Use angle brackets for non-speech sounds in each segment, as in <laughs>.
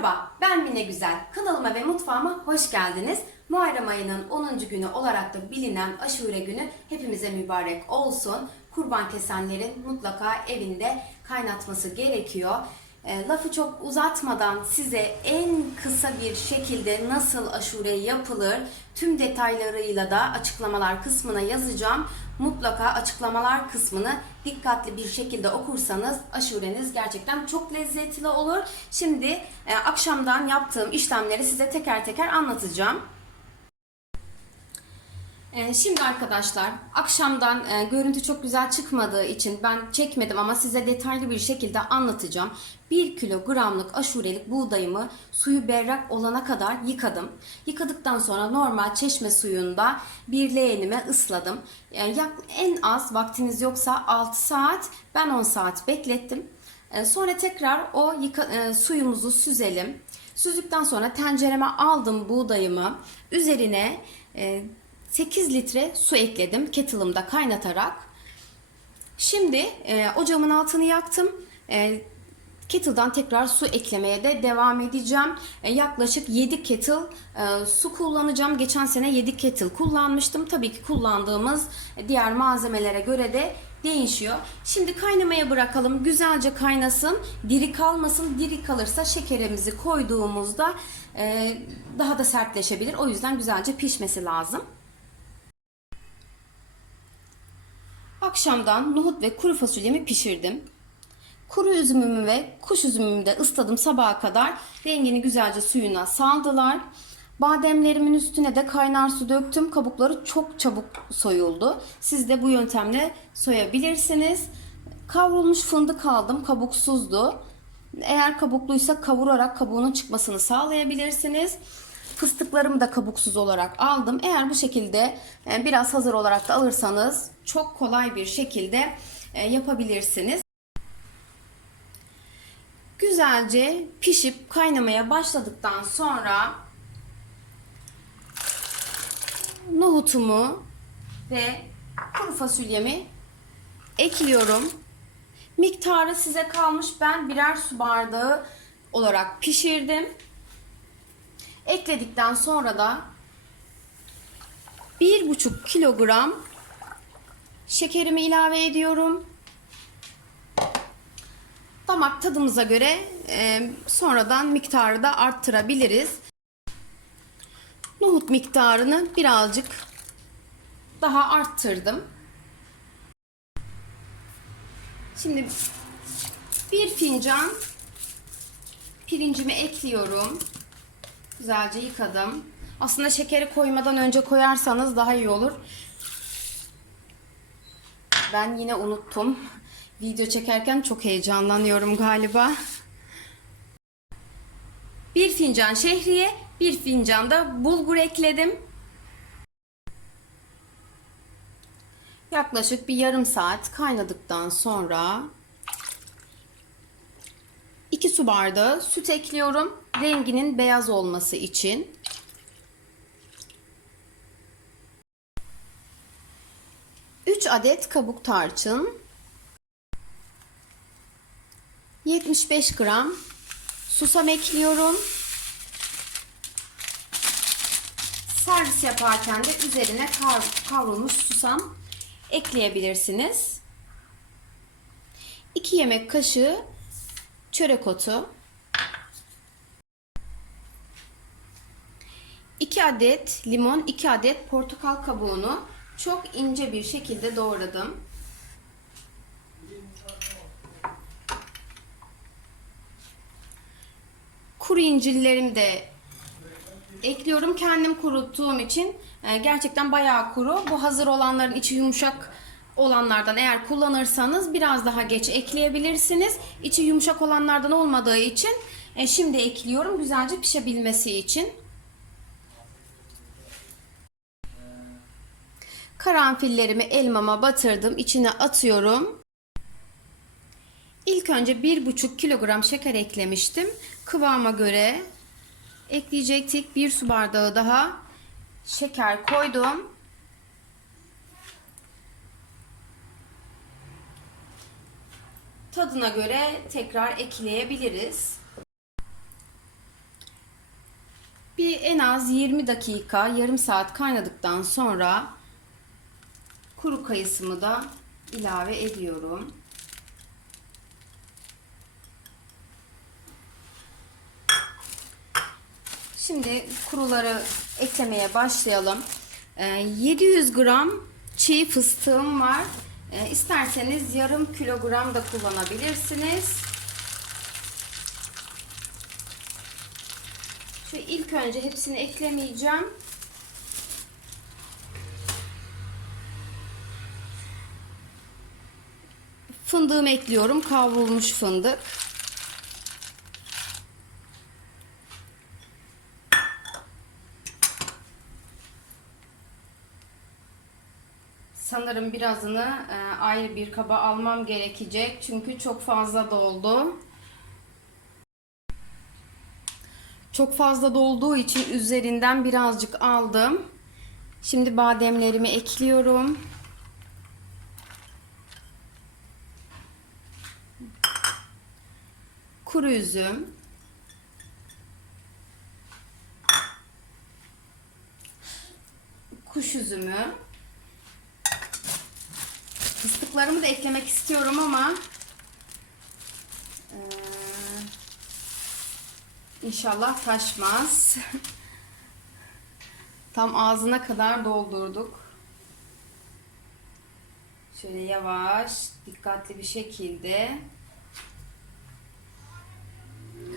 Merhaba, ben Mine Güzel. Kanalıma ve mutfağıma hoş geldiniz. Muharrem ayının 10. günü olarak da bilinen aşure günü hepimize mübarek olsun. Kurban kesenlerin mutlaka evinde kaynatması gerekiyor. E, lafı çok uzatmadan size en kısa bir şekilde nasıl aşure yapılır tüm detaylarıyla da açıklamalar kısmına yazacağım. Mutlaka açıklamalar kısmını dikkatli bir şekilde okursanız aşureniz gerçekten çok lezzetli olur. Şimdi e, akşamdan yaptığım işlemleri size teker teker anlatacağım. Ee, Şimdi arkadaşlar akşamdan e, görüntü çok güzel çıkmadığı için ben çekmedim ama size detaylı bir şekilde anlatacağım. 1 kilogramlık aşurelik buğdayımı suyu berrak olana kadar yıkadım. Yıkadıktan sonra normal çeşme suyunda bir leğenime ısladım. Yak, en az vaktiniz yoksa 6 saat ben 10 saat beklettim. E, Sonra tekrar o yıka, e, suyumuzu süzelim. Süzdükten sonra tencereme aldım buğdayımı. Üzerine e, 8 litre su ekledim kettle'ımda kaynatarak. Şimdi e, ocağımın altını yaktım. E, kettle'dan tekrar su eklemeye de devam edeceğim. E, yaklaşık 7 kettle e, su kullanacağım. Geçen sene 7 kettle kullanmıştım. Tabii ki kullandığımız diğer malzemelere göre de değişiyor. Şimdi kaynamaya bırakalım. Güzelce kaynasın. Diri kalmasın. Diri kalırsa şekerimizi koyduğumuzda e, daha da sertleşebilir. O yüzden güzelce pişmesi lazım. Akşamdan nohut ve kuru fasulyemi pişirdim. Kuru üzümümü ve kuş üzümümü de ısladım sabaha kadar. Rengini güzelce suyuna saldılar. Bademlerimin üstüne de kaynar su döktüm. Kabukları çok çabuk soyuldu. Siz de bu yöntemle soyabilirsiniz. Kavrulmuş fındık aldım. Kabuksuzdu. Eğer kabukluysa kavurarak kabuğunun çıkmasını sağlayabilirsiniz. Fıstıklarımı da kabuksuz olarak aldım. Eğer bu şekilde e, biraz hazır olarak da alırsanız çok kolay bir şekilde e, yapabilirsiniz. Güzelce pişip kaynamaya başladıktan sonra nohutumu ve kuru fasulyemi ekliyorum. Miktarı size kalmış. Ben birer su bardağı olarak pişirdim. Ekledikten sonra da 1,5 kilogram şekerimi ilave ediyorum. Damak tadımıza göre e, sonradan miktarı da arttırabiliriz. Nohut miktarını birazcık daha arttırdım. Şimdi bir fincan pirincimi ekliyorum. Güzelce yıkadım. Aslında şekeri koymadan önce koyarsanız daha iyi olur. Ben yine unuttum. Video çekerken çok heyecanlanıyorum galiba. Bir fincan şehriye, bir fincan da bulgur ekledim. Yaklaşık bir yarım saat kaynadıktan sonra 2 su bardağı süt ekliyorum. Renginin beyaz olması için. Üç adet kabuk tarçın. 75 gram susam ekliyorum. Servis yaparken de üzerine kavrulmuş susam ekleyebilirsiniz. 2 yemek kaşığı çörek otu, 2 adet limon, 2 adet portakal kabuğunu çok ince bir şekilde doğradım. Kuru incirlerimi de ekliyorum. Kendim kuruttuğum için e, gerçekten bayağı kuru. Bu hazır olanların içi yumuşak olanlardan eğer kullanırsanız biraz daha geç ekleyebilirsiniz. İçi yumuşak olanlardan olmadığı için e, şimdi ekliyorum güzelce pişebilmesi için. Karanfillerimi elmama batırdım. içine atıyorum. İlk önce 1,5 kilogram şeker eklemiştim. Kıvama göre ekleyecektik. Bir su bardağı daha şeker koydum. Tadına göre tekrar ekleyebiliriz. Bir en az 20 dakika, yarım saat kaynadıktan sonra kuru kayısımı da ilave ediyorum. Şimdi kuruları eklemeye başlayalım. Ee, 700 gram çiğ fıstığım var. Ee, İsterseniz yarım kilogram da kullanabilirsiniz. Şu ilk önce hepsini eklemeyeceğim. Fındığımı ekliyorum. Kavrulmuş fındık. Sanırım birazını e, ayrı bir kaba almam gerekecek. Çünkü çok fazla doldu. Çok fazla dolduğu için üzerinden birazcık aldım. Şimdi bademlerimi ekliyorum. Kuru üzüm. Kuş üzümü. Fıstıklarımı da eklemek istiyorum ama inşallah taşmaz. <laughs> Tam ağzına kadar doldurduk. Şöyle yavaş, dikkatli bir şekilde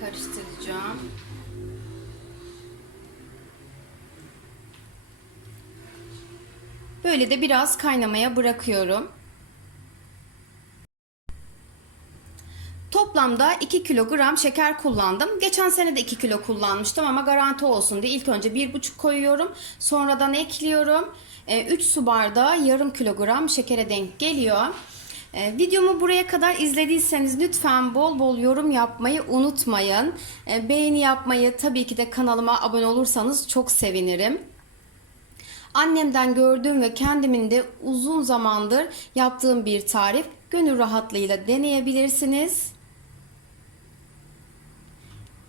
karıştıracağım. Böyle de biraz kaynamaya bırakıyorum. Toplamda 2 kilogram şeker kullandım. Geçen sene de 2 kilo kullanmıştım ama garanti olsun diye ilk önce 1,5 koyuyorum. Sonradan ekliyorum. 3 su bardağı yarım kilogram şekere denk geliyor. E, videomu buraya kadar izlediyseniz lütfen bol bol yorum yapmayı unutmayın. E, beğeni yapmayı tabii ki de kanalıma abone olursanız çok sevinirim. Annemden gördüğüm ve kendimin de uzun zamandır yaptığım bir tarif. Gönül rahatlığıyla deneyebilirsiniz.